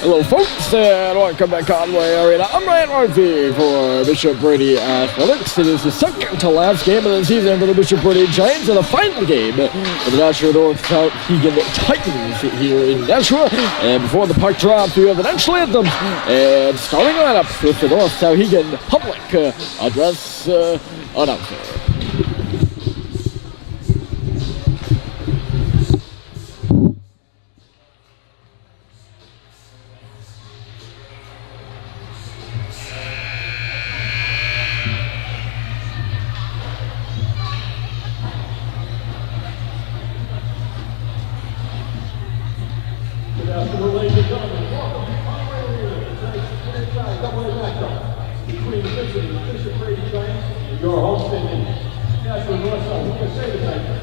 Hello, folks, and welcome to Conway Arena. I'm Ryan Murphy for Bishop Brady Athletics. It is the second to last game of the season for the Bishop Brady Giants, and the final game for the Nashua North Souhegan Titans here in Nashua. And before the puck drops, we have the national anthem and starting lineups with the North Souhegan Public Address announcer. Ladies and gentlemen, welcome to Conway Arena. Tonight's franchise double-A matchup between the visiting Bishop Brady Giants and your home city, Nashua North Souhegan Titans.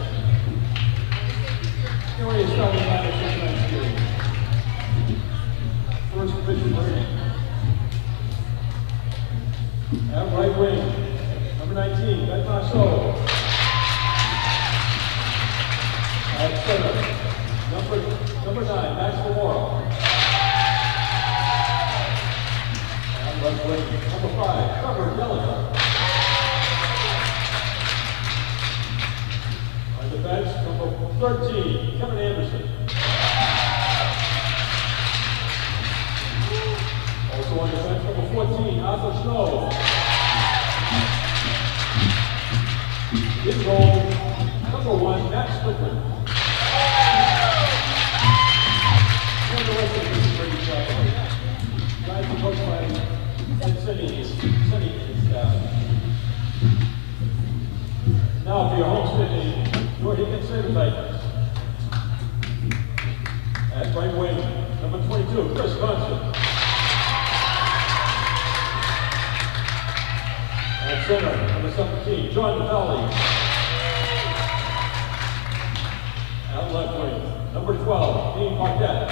Here we start with tonight's game. First, Bishop Brady. At right wing, number 19, Ben Marceau. At center, number 9, Max Lamora. And left wing, number 5, Trevor Gallagher. On defense, number 13, Kevin Anderson. Also on defense, number 14, Arthur Snow. In goal, number 1, Max Strickland. Now for your home city, Souhegan Titans. At right wing, number 22, Chris Johnson. At center, number 17, John Natali. At left wing, number 12, Dean Paquette.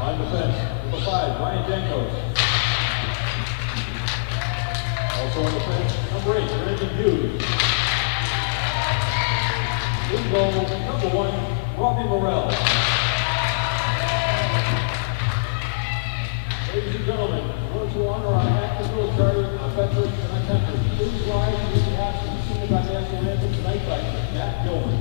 On defense, number 5, Ryan Dankos. Also on defense, number 8, Brandon Hughes. In goal, number 1, Robbie Morrell. Ladies and gentlemen, those who honor our active military, our veterans, and our country, please rise and be asked to be singing by national anthem tonight by Matt Gilman.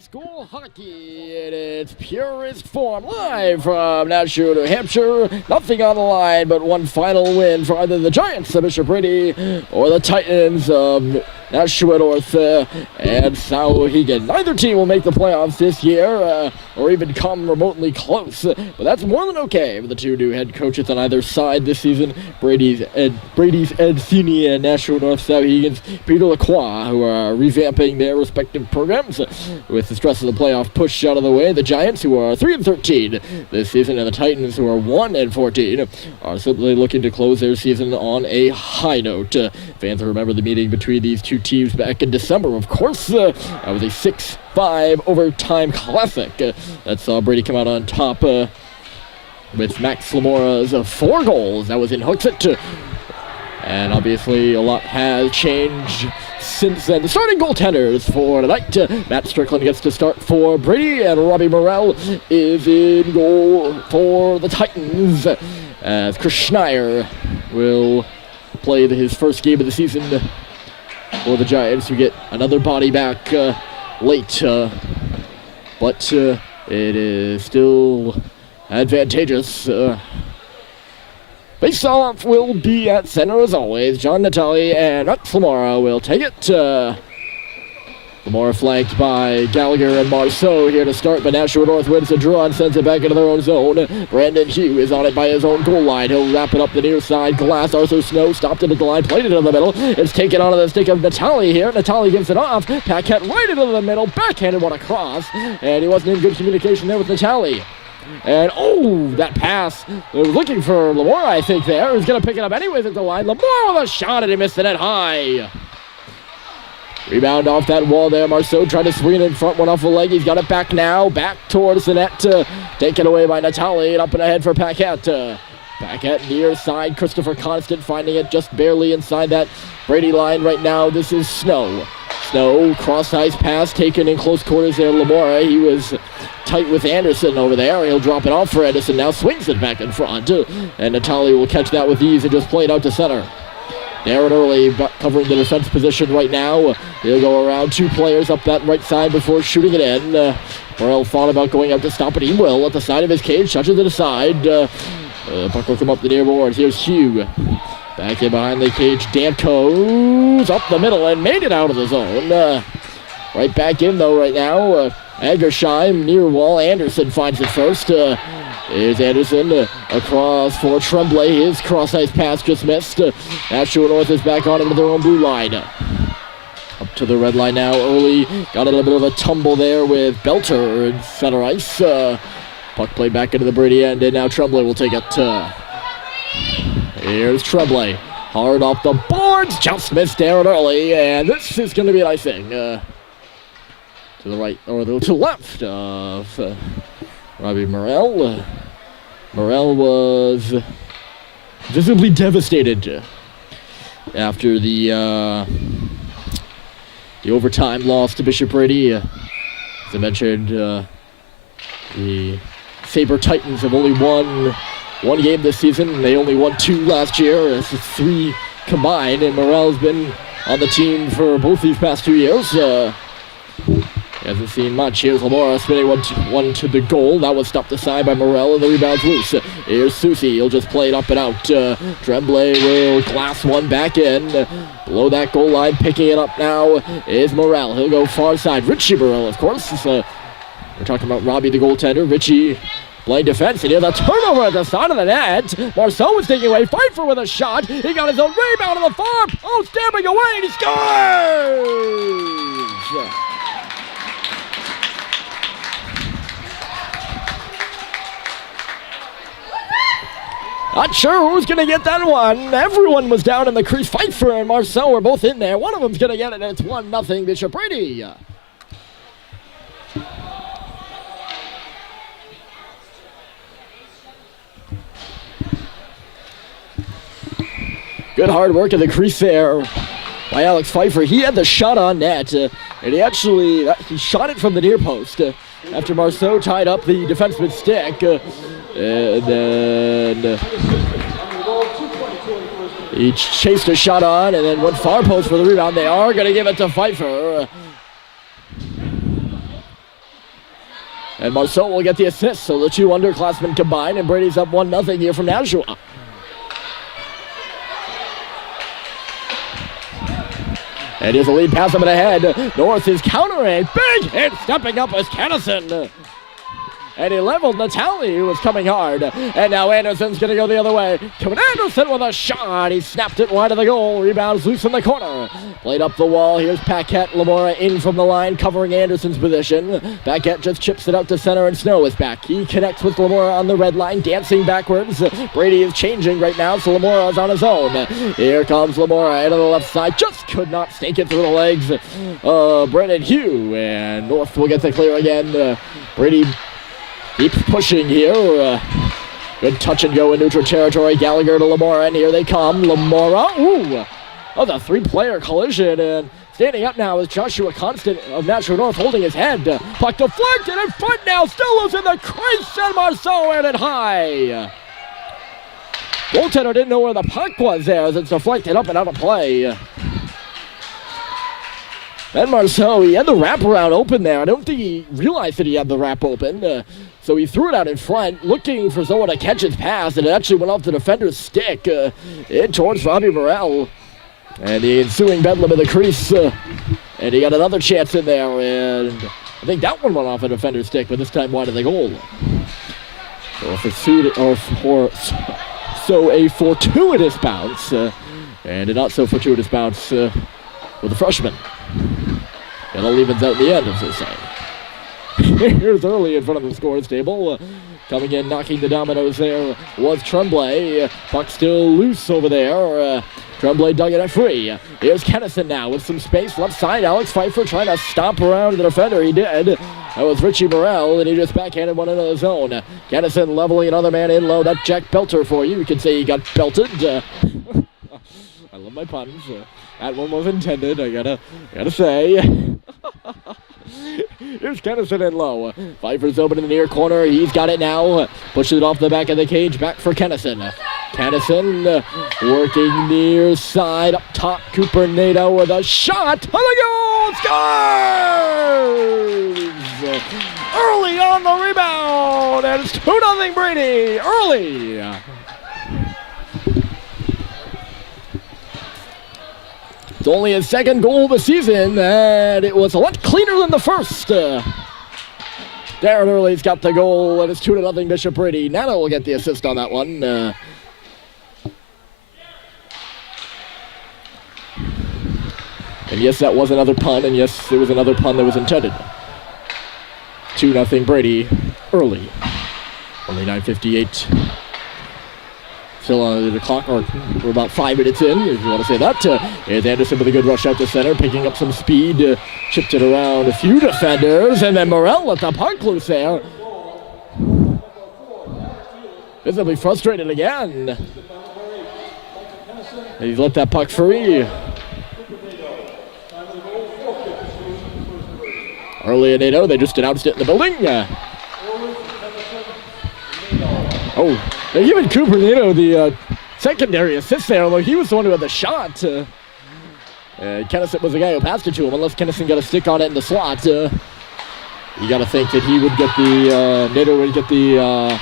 School hockey in its purest form, live from Nashua, New Hampshire. Nothing on the line but one final win for either the Giants of Bishop Brady or the Titans of Nashua North and Souhegan. Neither team will make the playoffs this year or even come remotely close, but that's more than okay for the two new head coaches on either side this season. Brady's Ed Feeney and Nashua North Souhegan's Peter Lacroix, who are revamping their respective programs. With the stress of the playoff push out of the way, the Giants, who are 3-13 this season, and the Titans, who are 1-14, are simply looking to close their season on a high note. Fans remember the meeting between these two teams back in December, of course. That was a 6-5 overtime classic that saw Brady come out on top with Max Lamora's 4 goals. That was in Hooksett And obviously a lot has changed since then. The starting goaltenders for tonight. Matt Strickland gets to start for Brady, and Robbie Morrell is in goal for the Titans, as Chris Schneier will play his first game of the season for the Giants, who get another body back late. But it is still advantageous. Face-off will be at center as always. John Natali and Rex Lamora will take it. Lamora flanked by Gallagher and Marceau here to start, but Nashua North wins the draw and sends it back into their own zone. Brandon Hugh is on it by his own goal line. He'll wrap it up the near side. Glass, Arthur Snow stopped it at the line, played it in the middle. It's taken onto the stick of Natali here. Natali gives it off. Paquette right into the middle. Backhanded one across. And he wasn't in good communication there with Natali. And, that pass. They were looking for Lamora, I think, there. He's going to pick it up anyways at the line. Lamora with a shot, and he missed the net high. Rebound off that wall there. Marceau tried to swing it in front, one off the leg. He's got it back now. Back towards the net. Taken away by Natali, and up and ahead for Paquette. Paquette near side. Christopher Constant finding it just barely inside that Brady line right now. This is Snow. Snow, cross-ice pass taken in close quarters there. Lamora, he was tight with Anderson over there. He'll drop it off for Anderson. Now swings it back in front. And Natali will catch that with ease and just play it out to center. Darren Early covering the defense position right now. He'll go around two players up that right side before shooting it in. Morrell thought about going out to stop it. He will at the side of his cage. Touches it aside. Puck will come up the near boards. Here's Hugh. Back in behind the cage. Danco's up the middle and made it out of the zone. Right back in though right now. Agersheim near wall. Anderson finds it first. Here's Anderson across for Tremblay. His cross-ice pass just missed. Nashua North is back on into their own blue line. Up to the red line now. Early got a little bit of a tumble there with Belter in center ice. Puck played back into the Brady end, and now Tremblay will take it. Here's Tremblay. Hard off the boards. Just missed Darren Early, and this is going to be an icing. To the right, or to the left of Robbie Morrell. Morrell was visibly devastated after the overtime loss to Bishop Brady. As I mentioned, the Sabre Titans have only won one game this season. They only won 2 last year. This is 3 combined, and Morrell's been on the team for both these past 2 years. Hasn't seen much. Here's Lamora spinning one to the goal. That was stopped aside by Morrell, and the rebound's loose. Here's Susie. He'll just play it up and out. Tremblay will glass one back in. Below that goal line, picking it up now is Morrell. He'll go far side. Richie Morrell, of course. We're talking about Robbie, the goaltender. Richie playing defense, and here's a turnover at the side of the net. Marceau was taking away. Pfeiffer with a shot. He got his own rebound on the far. Stabbing away, and he scores! Not sure who's going to get that one. Everyone was down in the crease. Pfeiffer and Marceau were both in there. One of them's going to get it, and it's 1-0 Bishop Brady. Good hard work in the crease there by Alex Pfeiffer. He had the shot on net, and he shot it from the near post after Marceau tied up the defenseman's stick. And then he chased a shot on and then went far post for the rebound. They are going to give it to Pfeiffer. And Marceau will get the assist, so the 2 underclassmen combine, and Brady's up 1-0 here from Nashua. And here's a lead pass up and ahead. North is countering. Big hit, stepping up is Kennison. And he leveled Natali, who was coming hard. And now Anderson's going to go the other way. Kevin Anderson with a shot. He snapped it wide of the goal. Rebounds loose in the corner. Played up the wall. Here's Paquette. Lamora in from the line, covering Anderson's position. Paquette just chips it up to center, and Snow is back. He connects with Lamora on the red line, dancing backwards. Brady is changing right now, so Lamora is on his own. Here comes Lamora into the left side. Just could not stake it through the legs. Brennan Hugh. And North will get the clear again. Brady keep pushing here. Good touch and go in neutral territory. Gallagher to Lamora, and here they come. Lamora, ooh. Oh, the three-player collision, and standing up now is Joshua Constant of Nashua North holding his head. Puck deflected in front now, still losing the crease, and Marceau ran it high. Goaltender didn't know where the puck was there as it's deflected up and out of play. Ben Marceau, he had the wraparound open there. I don't think he realized that he had the wrap open. So he threw it out in front, looking for someone to catch his pass, and it actually went off the defender's stick in towards Robbie Morrell. And the ensuing bedlam in the crease. And he got another chance in there, and I think that one went off a defender's stick, but this time wide of the goal. So a fortuitous bounce, and a not so fortuitous bounce with the freshman. It all evens out in the end, as they say. Here's early in front of the scores table. Coming in, knocking the dominoes there was Tremblay. Puck still loose over there. Tremblay dug it at free. Here's Kennison now with some space left side. Alex Pfeiffer trying to stomp around the defender. He did. That was Richie Morrell, and he just backhanded one into the zone. Kennison leveling another man in low. That's Jack Belter for you. You could say he got belted. I love my puns. That one was intended, I gotta say. Here's Kennison in low. Pfeiffer's open in the near corner. He's got it now. Pushes it off the back of the cage. Back for Kennison. Kennison working near side. Up top, Cooper Nato with a shot. On the goal! Scores! Early on the rebound. And it's 2-0 Brady. Early. It's only his second goal of the season, and it was a lot cleaner than the first. Darren Early's got the goal, and it's 2-0 Bishop Brady. Nana will get the assist on that one. And yes, that was another pun, and yes, there was another pun that was intended. 2-0 Brady, early. Only 9:58. Still on the clock, or we're about 5 minutes in, if you want to say that. Here's Anderson with a good rush out to center, picking up some speed, chipped it around a few defenders, and then Morrell let the puck loose there. Visibly frustrated again. And he's let that puck free. Early in NATO, they just announced it in the building. Oh, they're giving Cooper Nato the secondary assist there, although he was the one who had the shot. Kennison was the guy who passed it to him, unless Kennison got a stick on it in the slot. You got to think that he would get the, Nato would get the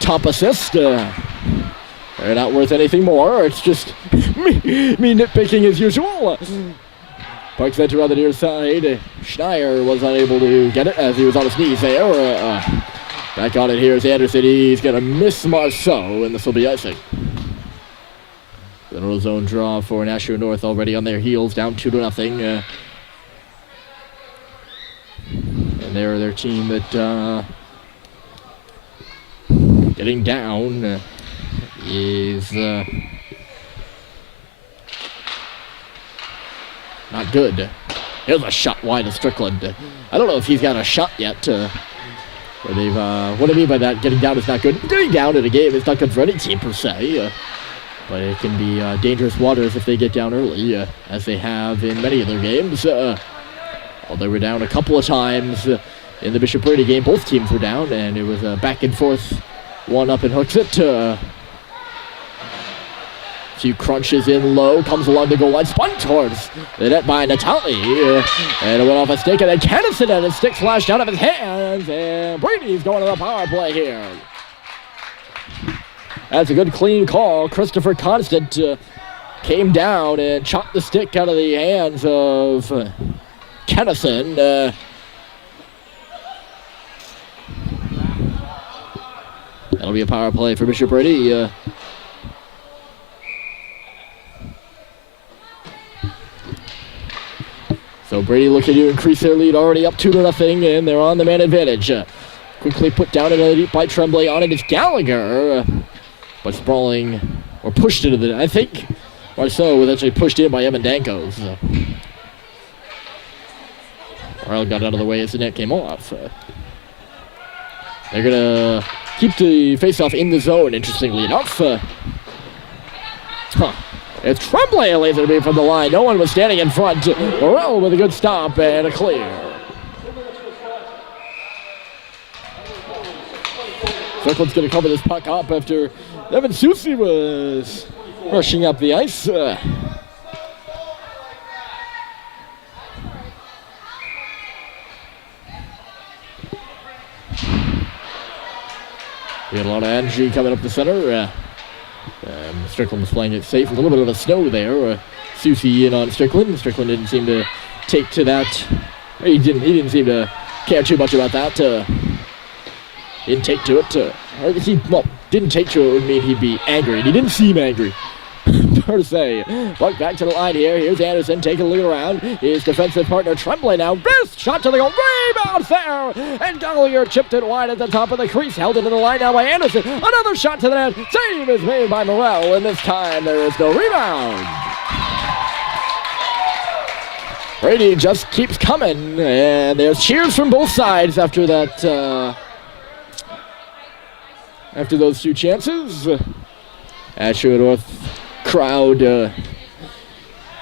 top assist. They're not worth anything more. It's just me nitpicking as usual. Puck sent around the near side. Schneier was unable to get it as he was on his knees there. Back on it here is Anderson. He's going to miss Marceau, and this will be icing. Little zone draw for Nashua North already on their heels, down 2-0. And they're their team that getting down is not good. Here's a shot wide of Strickland. I don't know if he's got a shot yet. Where they've, what I mean by that, getting down is not good. Getting down in a game is not good for any team per se, but it can be dangerous waters if they get down early, as they have in many of their games. Well, they were down a couple of times in the Bishop Brady game. Both teams were down, and it was a back and forth, one up and hooks it. Few crunches in low, comes along the goal line, spun towards the net by Natali, and it went off a stick, and then Kennison and his stick flashed out of his hands, and Brady's going to the power play here. That's a good clean call. Christopher Constant came down and chopped the stick out of the hands of Kennison. That'll be a power play for Bishop Brady. So Brady looking to increase their lead, already up 2-0, and they're on the man advantage. Quickly put down into the deep by Tremblay. On it is Gallagher, but sprawling, or pushed into the, I think Marceau was actually pushed in by Emendankos. Morrell got out of the way as the net came off. They're going to keep the face-off in the zone, interestingly enough. It's Tremblay laser beam from the line. No one was standing in front. Morrell with a good stop and a clear. Strickland's going to cover this puck up after Evan Soucy was rushing up the ice. We had a lot of energy coming up the center. Strickland was playing it safe. A little bit of a snow there. Soucy in on Strickland. Strickland didn't seem to take to that. He didn't seem to care too much about that. Didn't take to it. Didn't take to it would mean he'd be angry. And he didn't seem angry. Per se. Puck back to the line here. Here's Anderson taking a look around. His defensive partner Tremblay now. Wrist shot to the goal. Rebound there. And Gallagher chipped it wide at the top of the crease. Held into the line now by Anderson. Another shot to the net. Save is made by Morrell. And this time there is no rebound. Brady just keeps coming. And there's cheers from both sides after that. After those two chances. Nashua North crowd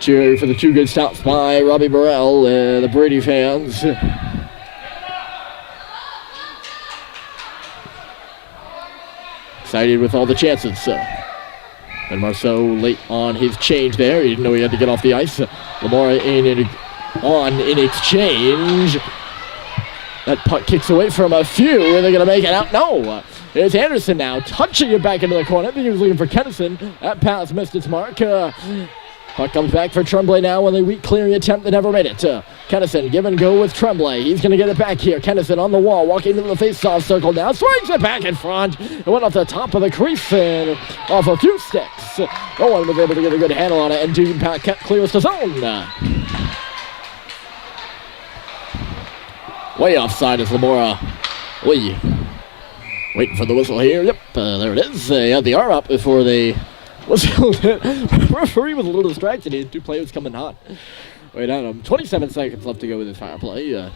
cheering for the two good stops by Robbie Morrell, the Brady fans. Excited with all the chances. And Marceau late on his change there. He didn't know he had to get off the ice. Lamora in exchange. That puck kicks away from a few. Are they going to make it out? No. Here's Anderson now, touching it back into the corner. I think he was looking for Kennison. That pass missed its mark. Puck comes back for Tremblay now with a weak clearing attempt that never made it. Kennison, give and go with Tremblay. He's going to get it back here. Kennison on the wall, walking into the face-off circle now. Swings it back in front. It went off the top of the crease and off a few sticks. No one was able to get a good handle on it, and Duke Paquette clears the zone. Way offside is Lamora. Waiting for the whistle here. Yep, there it is. They had the arm up before they whistled it. The referee was a little distracted. He had two players coming hot. Wait on him. 27 seconds left to go with his power play.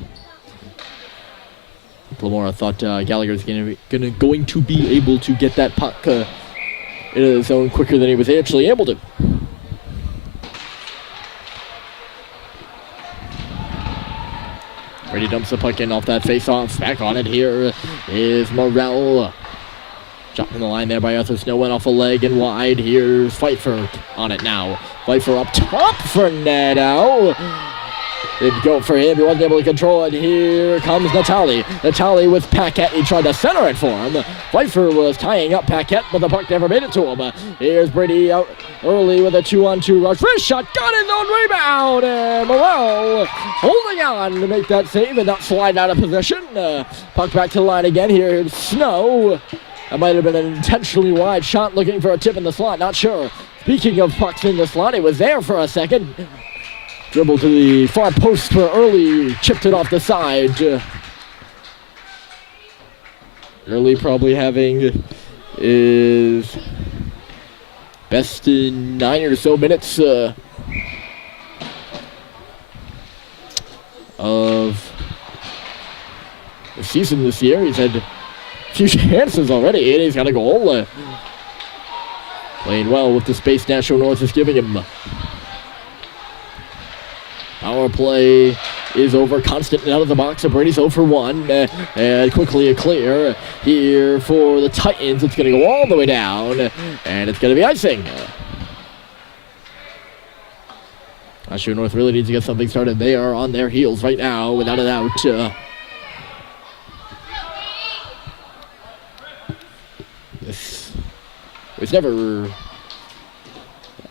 Lamora thought Gallagher was going to be able to get that puck into the zone quicker than he was actually able to. Brady dumps the puck in off that face-off. Back on it here is Morrell. Shot in the line there by Arthur Snow. Went off a leg and wide. Here's Pfeiffer on it now. Pfeiffer up top for Neto. Didn't go for him. He wasn't able to control it. Here comes Natali. Natali with Paquette. He tried to center it for him. Pfeiffer was tying up Paquette, but the puck never made it to him. Here's Brady out early with a 2-on-2 rush. Wrist shot. Got his own rebound. And Morrell holding on to make that save and not slide out of position. Puck back to the line again. Here's Snow. That might have been an intentionally wide shot looking for a tip in the slot. Not sure. Speaking of pucks in the slot, he was there for a second. Dribble to the far post for Early, chipped it off the side. Early probably having his best in 9 or so minutes of the season this year. He's had a few chances already, and he's got a goal. Playing well with the space Nashua North is giving him. Power play is over. Constant and out of the box. Brady's 0 for 1. And quickly a clear here for the Titans. It's going to go all the way down. And it's going to be icing. Nashua North really needs to get something started. They are on their heels right now, without a doubt. This was never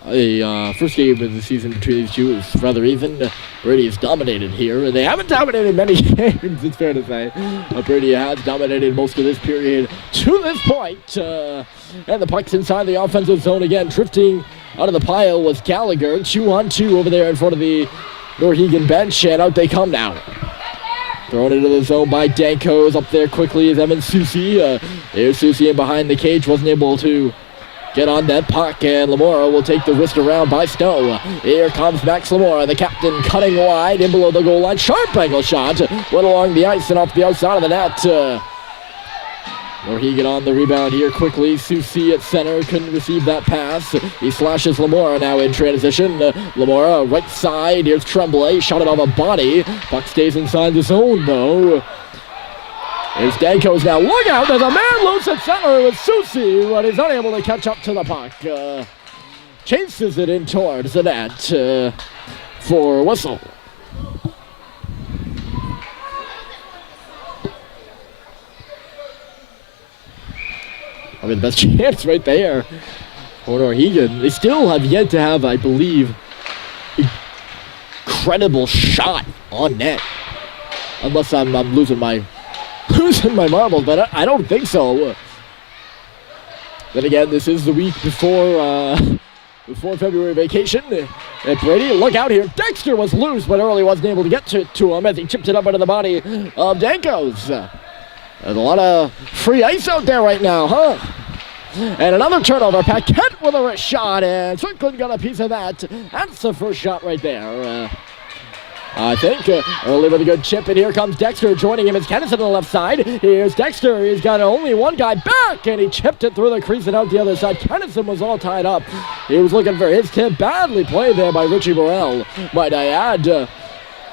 a first game of the season between these two. Is rather even. Brady has dominated here. They haven't dominated many games, it's fair to say. Brady has dominated most of this period to this point. And the puck's inside the offensive zone again. Drifting out of the pile was Gallagher. 2-on-2 over there in front of the Souhegan bench, and out they come now. Thrown into the zone by Dankos. Up there quickly is Evan Soucy. There's Soucy in behind the cage. Wasn't able to get on that puck, and Lamora will take the wrist around by Stowe. Here comes Max Lamora, the captain, cutting wide in below the goal line. Sharp angle shot. Went along the ice and off the outside of the net. Souhegan on the rebound here quickly. Soucy at center, couldn't receive that pass. He slashes Lamora now in transition. Lamora right side, here's Tremblay, shot it off a body. Puck stays inside the zone though. Here's Danko's now, look out, there's a man loose at center with Soucy, but he's unable to catch up to the puck. Chases it in towards the net for a whistle. I mean, the best chance right there for Souhegan. They still have yet to have, I believe, incredible shot on net. Unless I'm losing my marbles, but I don't think so. Then again, this is the week before February vacation. And Brady, look out here. Dexter was loose, but early wasn't able to get to him as he chipped it up into the body of Danko's. There's a lot of free ice out there right now, huh? And another turnover. Paquette with a wrist shot, and Strickland got a piece of that. That's the first shot right there. I think early with a good chip, and here comes Dexter. Joining him is Kennison on the left side. Here's Dexter. He's got only one guy back, and he chipped it through the crease and out the other side. Kennison was all tied up. He was looking for his tip. Badly played there by Richie Burrell, might I add.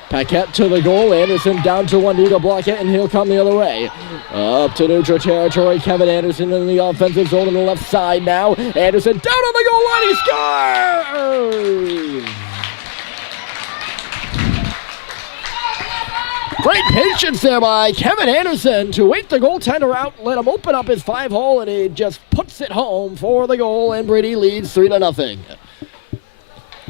Paquette to the goal. Anderson down to one knee to block it, and he'll come the other way. Up to neutral territory. Kevin Anderson in the offensive zone on the left side now. Anderson down on the goal line. He scores! Great patience there by Kevin Anderson to wait the goaltender out, let him open up his 5-hole, and he just puts it home for the goal, and Brady leads 3-0.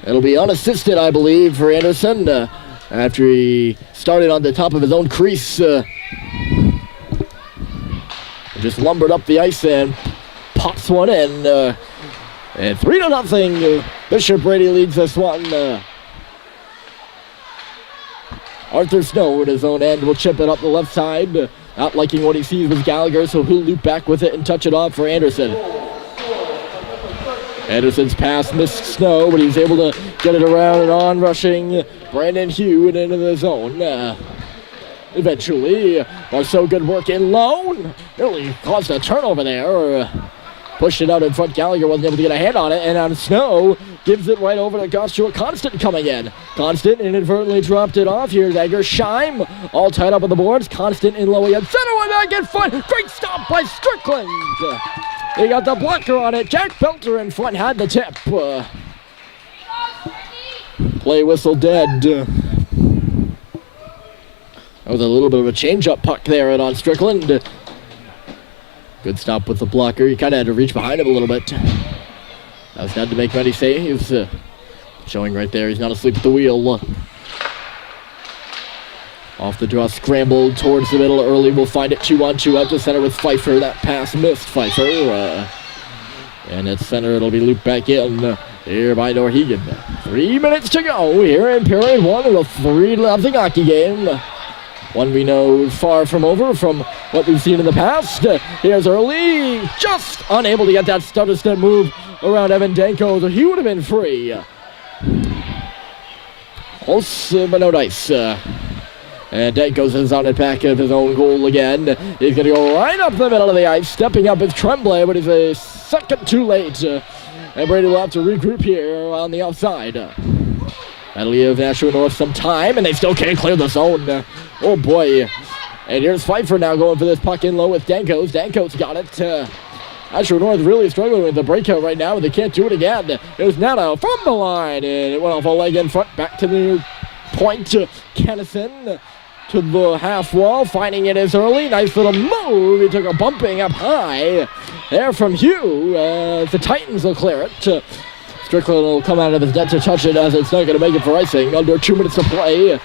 It'll be unassisted, I believe, for Anderson. After he started on the top of his own crease, just lumbered up the ice and pops one in. And 3-0, Bishop Brady leads this one. Arthur Snow at his own end will chip it up the left side. Not liking what he sees with Gallagher, so he'll loop back with it and touch it off for Anderson. Anderson's pass missed Snow, but he's able to get it around and on, rushing Brandon Hugh and into the zone. Eventually, Marceau good work in low. Really caused a turnover there. Pushed it out in front. Gallagher wasn't able to get a hand on it, and on Snow gives it right over to Joshua Constant coming in. Constant inadvertently dropped it off. Here's Eggersheim, all tied up on the boards. Constant in low again. Center one back in front. Great stop by Strickland. He got the blocker on it. Jack Belter in front had the tip. Play whistle dead. That was a little bit of a change-up puck there on Strickland. Good stop with the blocker. He kind of had to reach behind him a little bit. That was not to make many saves. Showing right there he's not asleep at the wheel. Off the draw, scrambled towards the middle. Early will find it 2-on-2 out to center with Pfeiffer. That pass missed Pfeiffer. And at center it'll be looped back in here by Souhegan. 3 minutes to go here in period one of a 3-0 hockey game. One we know is far from over from what we've seen in the past. Here's Early, just unable to get that stutter-step move around Evan Danko, so he would have been free. Close, but no dice. And Danko's is on it back of his own goal again. He's going to go right up the middle of the ice. Stepping up is Tremblay, but he's a second too late. And Brady will have to regroup here on the outside. That'll give Nashua North some time, and they still can't clear the zone. Oh boy. And here's Pfeiffer now going for this puck in low with Danko's. Danko's got it. Nashua North really struggling with the breakout right now, and they can't do it again. There's Nana from the line, and it went off a leg in front, back to the point. Kennison to the half wall, finding it as Early. Nice little move. He took a bumping up high there from Hugh. The Titans will clear it. Strickland will come out of his net to touch it, as it's not going to make it for icing. Under 2 minutes to play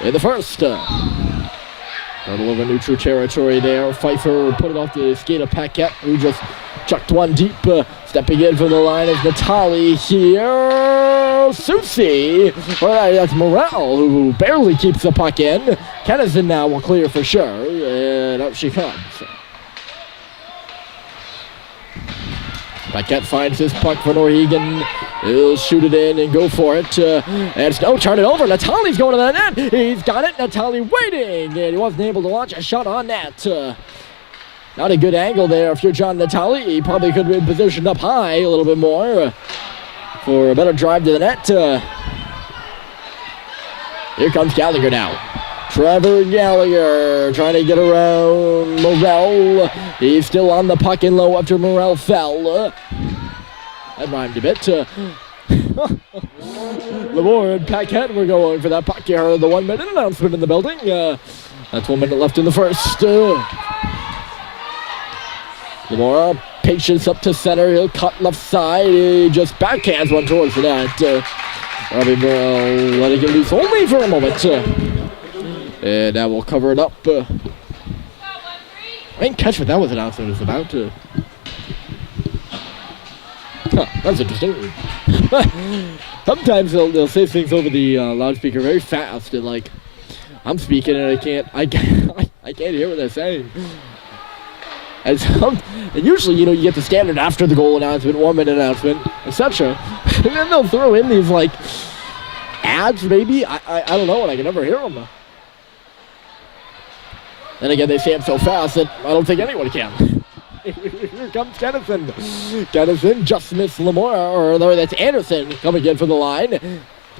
in the first. Battle over neutral territory there. Pfeiffer put it off the skate of Paquette, who just chucked one deep. Stepping in from the line is Natali here. Soucy. Well, that's Morrell, who barely keeps the puck in. Kennison now will clear for sure. And up she comes. Paquette finds his puck for Souhegan. He'll shoot it in and go for it. And Snow turn it over. Natali's going to the net. He's got it. Natali waiting. And he wasn't able to launch a shot on net. Not a good angle there. If you're John Natali, he probably could have been positioned up high a little bit more for a better drive to the net. Here comes Gallagher now. Trevor Gallagher trying to get around Morrell. He's still on the puck and low after Morrell fell. That rhymed a bit. Lamore and Paquette were going for that puck. You heard the 1 minute announcement in the building. That's 1 minute left in the first. Lamore, patience up to center. He'll cut left side. He just backhands one towards the net. Robbie Morrell letting him loose only for a moment. And now we'll cover it up. I didn't catch what that was announcement was about. That's interesting. Sometimes they'll say things over the loudspeaker very fast, and like I'm speaking and I can't hear what they're saying. And usually, you get the standard after the goal announcement, 1 minute announcement, etc. And then they'll throw in these like ads, maybe. I don't know, and I can never hear them. Then again, they say it so fast that I don't think anyone can. Here comes Kennison. Kennison just missed Lamore, or no, that's Anderson coming in for the line.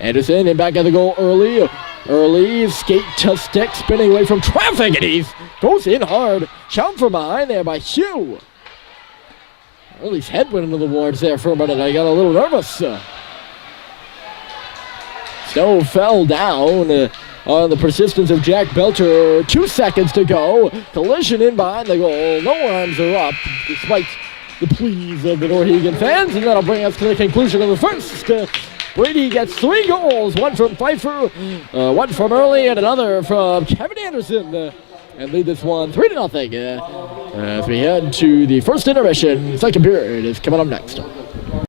Anderson in back of the goal early. Early skate to stick, spinning away from traffic, and he goes in hard. Shout from behind there by Hugh. Early's head went into the wards there for a minute. I got a little nervous. Snow fell down on the persistence of Jack Belcher. 2 seconds to go. Collision in behind the goal. No arms are up, despite the pleas of the Souhegan fans. And that'll bring us to the conclusion of the first. Brady gets 3 goals. One from Pfeiffer, one from Early, and another from Kevin Anderson. And lead this one 3-0. As we head to the first intermission. Second period is coming up next.